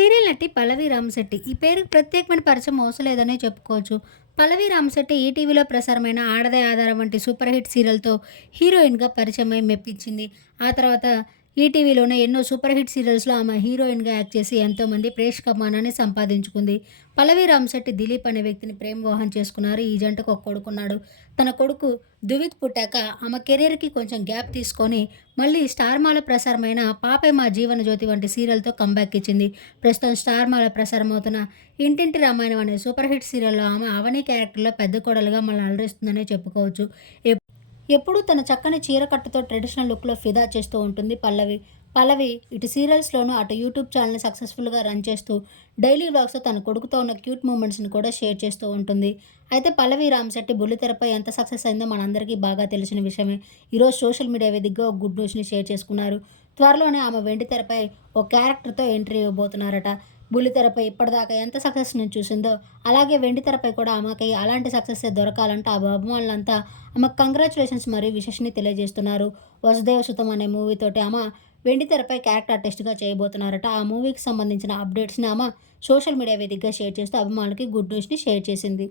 Serial నటి పల్లవి రామశెట్టి. ఈ పేరుకు ప్రత్యేకమైన పరిచయం అవసరం చెప్పుకోవచ్చు. పల్లవి రామశెట్టి ఈటీవీలో ప్రసారమైన ఆడదే ఆధారం వంటి సూపర్ హిట్ సీరియల్తో హీరోయిన్గా పరిచయమై మెప్పించింది. ఆ తర్వాత ఈటీవీలోనే ఎన్నో సూపర్ హిట్ సీరియల్స్లో ఆమె హీరోయిన్గా యాక్ట్ చేసి ఎంతోమంది ప్రేక్షకమానాన్ని సంపాదించుకుంది. పల్లవి రామశెట్టి దిలీప్ అనే వ్యక్తిని ప్రేమ వివాహం చేసుకున్నారు. ఈ జంటకు ఒక కొడుకున్నాడు. తన కొడుకు దువిత్ పుట్టాక ఆమె కెరీర్కి కొంచెం గ్యాప్ తీసుకొని మళ్ళీ స్టార్ మాల ప్రసారమైన పాపే మా జీవన జ్యోతి వంటి సీరియల్తో కంబ్యాక్ ఇచ్చింది. ప్రస్తుతం స్టార్ మాల ప్రసారం అవుతున్న ఇంటింటి రామాయణం అనే సూపర్ హిట్ సీరియల్లో ఆమె అవని క్యారెక్టర్లో పెద్ద కోడలుగా మనల్ని అలరిస్తుందనే చెప్పుకోవచ్చు. ఎప్పుడూ తన చక్కని చీరకట్టుతో ట్రెడిషనల్ లుక్లో ఫిదా చేస్తూ ఉంటుంది పల్లవి. పల్లవి ఇటు సీరియల్స్లోనూ అటు యూట్యూబ్ ఛానల్ని సక్సెస్ఫుల్గా రన్ చేస్తూ డైలీ వ్లాగ్స్లో తన కొడుకుతో ఉన్న క్యూట్ మూమెంట్స్ని కూడా షేర్ చేస్తూ ఉంటుంది. అయితే పల్లవి రామశెట్టి బుల్లితెరపై ఎంత సక్సెస్ అయిందో మనందరికీ బాగా తెలిసిన విషయమే. ఈరోజు సోషల్ మీడియా వేదికగా ఒక గుడ్ న్యూస్ని షేర్ చేసుకున్నారు. త్వరలోనే ఆమె వెండి తెరపై ఒక క్యారెక్టర్తో ఎంట్రీ ఇవ్వబోతున్నారట. బుల్లితెరపై ఇప్పటిదాకా ఎంత సక్సెస్ని చూసిందో అలాగే వెండి తెరపై కూడా ఆమెకి అలాంటి సక్సెస్ దొరకాలంటే ఆ అభిమానులంతా ఆమెకు కంగ్రాచులేషన్స్ మరియు విశేషని తెలియజేస్తున్నారు. వసుదేవ సుతం అనే మూవీతోటి ఆమె వెండి తెరపై క్యారెక్టర్ టెస్ట్గా చేయబోతున్నారట. ఆ మూవీకి సంబంధించిన అప్డేట్స్ని ఆమె సోషల్ మీడియా వేదికగా షేర్ చేస్తూ అభిమానులకి గుడ్ న్యూస్ని షేర్ చేసింది.